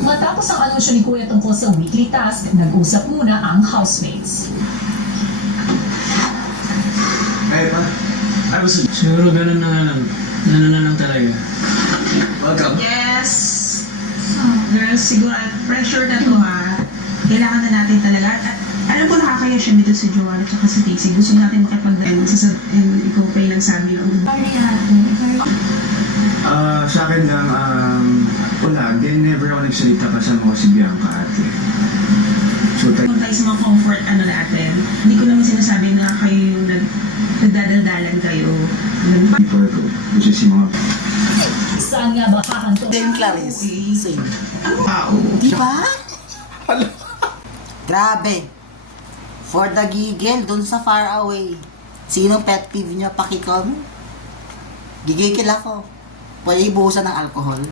Matapos ang anunsyo ni Kuya tungkol sa weekly task, nag-usap muna ang housemates. Kaya pa? Ay, gusto niyo? Siguro ganun na nga lang. Ganun na lang talaga. Welcome. Yes! Girls, siguro pressure na to ha. Kailangan na natin talaga. At alam ko nakakaya siya dito si Joanna at si Casey. Gusto natin makipagdayan ikaw pa yung nagsabi ng Sa akin lang, wala. Then never ako nagsalita kasama ko si Bianca ate. So, kung tayo sa mga comfort natin. Hindi ko naman sinasabi na kayo yung nagdadaldalan kayo. before ko, which is yung mga Saan nga ba hahanto? Same, Clarice. Same. Ang tao. Di ba? Grabe. For the giggle, dun sa far away. Sinong pet peeve nyo? Pakicom? Gigigil ako. Pwede ibuhusan ng alcohol.